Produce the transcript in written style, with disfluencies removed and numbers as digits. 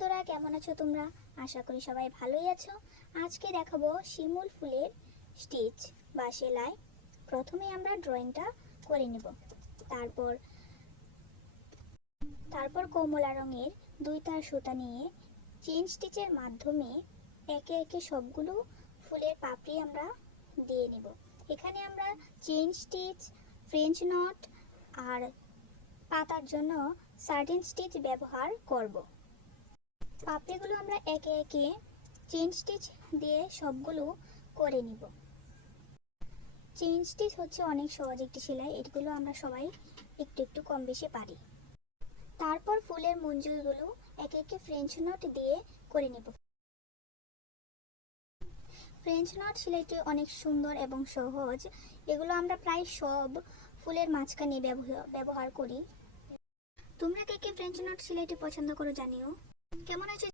বন্ধুরা, কেমন আছো তোমরা? আশা করি সবাই ভালোই আছো। আজকে দেখাবো শিমুল ফুলের স্টিচ বা সেলাই। প্রথমে আমরা ড্রয়িংটা করে নেব। তারপর কমলা রঙের 2 তার সুতা নিয়ে চেইন স্টিচের মাধ্যমে একে একে সবগুলো ফুলের পাপড়ি আমরা দিয়ে নেব। এখানে আমরা চেইন স্টিচ, ফ্রেঞ্চ নট আর পাতার জন্য সার্টিন স্টিচ ব্যবহার করব। পাপড়িগুলো আমরা একে একে চেইন স্টিচ দিয়ে সবগুলো করে নিব। চেইন স্টিচ হচ্ছে অনেক সহজ একটি সেলাই, এগুলো আমরা সবাই একটু একটু কম বেশি পারি। তারপর ফুলের মঞ্জুরগুলো একে একে ফ্রেঞ্চ নট দিয়ে করে নেব। ফ্রেঞ্চ নট সেলাইটি অনেক সুন্দর এবং সহজ। এগুলো আমরা প্রায় সব ফুলের মাঝখানে ব্যবহার করি। তোমরা কে কে ফ্রেঞ্চ নট সেলাইটি পছন্দ করো জানিও। কেমন আছে